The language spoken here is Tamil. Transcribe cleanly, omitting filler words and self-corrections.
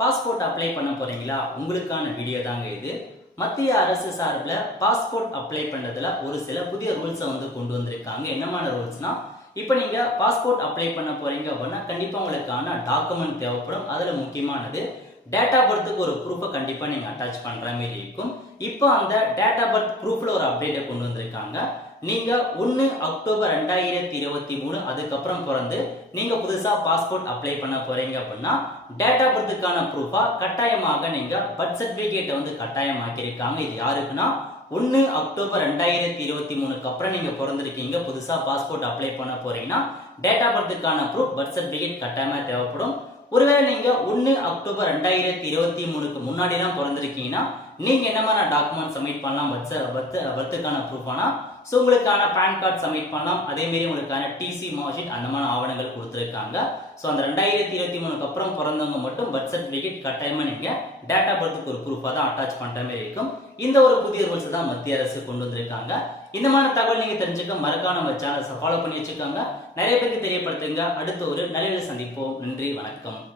பாஸ்போர்ட் அப்ளை பண்ண போறீங்களா? உங்களுக்கான வீடியோ தாங்க இது. மத்திய அரசு சார்பில் பாஸ்போர்ட் அப்ளை பண்றதுல ஒரு சில புதிய ரூல்ஸை கொண்டு வந்திருக்காங்க. என்னமான ரூல்ஸ்னா, இப்போ நீங்க பாஸ்போர்ட் அப்ளை பண்ண போறீங்க அப்படின்னா கண்டிப்பா உங்களுக்கான டாக்குமெண்ட் தேவைப்படும். அதுல முக்கியமானது டேட் ஆஃப் பர்த்துக்கு ஒரு ப்ரூஃபை கண்டிப்பா நீங்க அட்டாச் பண்ற மாதிரி இருக்கும். இப்போ அந்த டேட் ஆஃப் பர்த் ப்ரூஃப்ல ஒரு அப்டேட்டை கொண்டு வந்திருக்காங்க. நீங்க 1 அக்டோபர் 2023 அதுக்கப்புறம் பிறந்து நீங்க புதுசா பாஸ்போர்ட் அப்ளை பண்ண போறீங்க அப்படின்னா டேட் ஆஃப் பர்த்துக்கான ப்ரூஃபா கட்டாயமாக நீங்க பர்த் சர்டிபிகேட்டை கட்டாயமாக்கியிருக்காங்க. இது யாருக்குன்னா 1 அக்டோபர் 2023க்கு அப்புறம் நீங்க பிறந்திருக்கீங்க, புதுசா பாஸ்போர்ட் அப்ளை பண்ண போறீங்கன்னா டேட் ஆஃப் பர்த்துக்கான ப்ரூஃப் பர்த் சர்டிபிகேட் கட்டாயமா தேவைப்படும். ஒருவேளை நீங்க 1 அக்டோபர் 2023க்கு முன்னாடி தான் பிறந்திருக்கீங்கன்னா நீங்க என்ன மாதிரி டாக்குமெண்ட் சப்மிட் பண்ணலாம்? பர்த்துக்கான ப்ரூஃபானா உங்களுக்கான பேன் கார்டு சப்மிட் பண்ணலாம். அதே மாதிரி உங்களுக்கான டிசி மார்க்ஷீட் அந்த மாதிரி ஆவணங்கள் கொடுத்துருக்காங்க. அந்த 2023க்கு அப்புறம் பிறந்தவங்க மட்டும் பர்த் சர்டிபிகேட் கட்டாயமா நீங்க டேட் ஆஃப் பர்த்துக்கு ஒரு ப்ரூஃபா தான் அட்டாச் பண்ற மாதிரி இருக்கும். இந்த ஒரு புதிய ரூல்ஸ் தான் மத்திய அரசு கொண்டு வந்திருக்காங்க. இந்த மாதிரி தகவல் நீங்க தெரிஞ்சுக்க மறக்காம நம்ம சேனலை ஃபாலோ பண்ணி வச்சுக்கோங்க. நிறைய பேருக்கு தெரியப்படுத்துங்க. அடுத்த ஒரு நல்ல சந்திப்போம். நன்றி, வணக்கம்.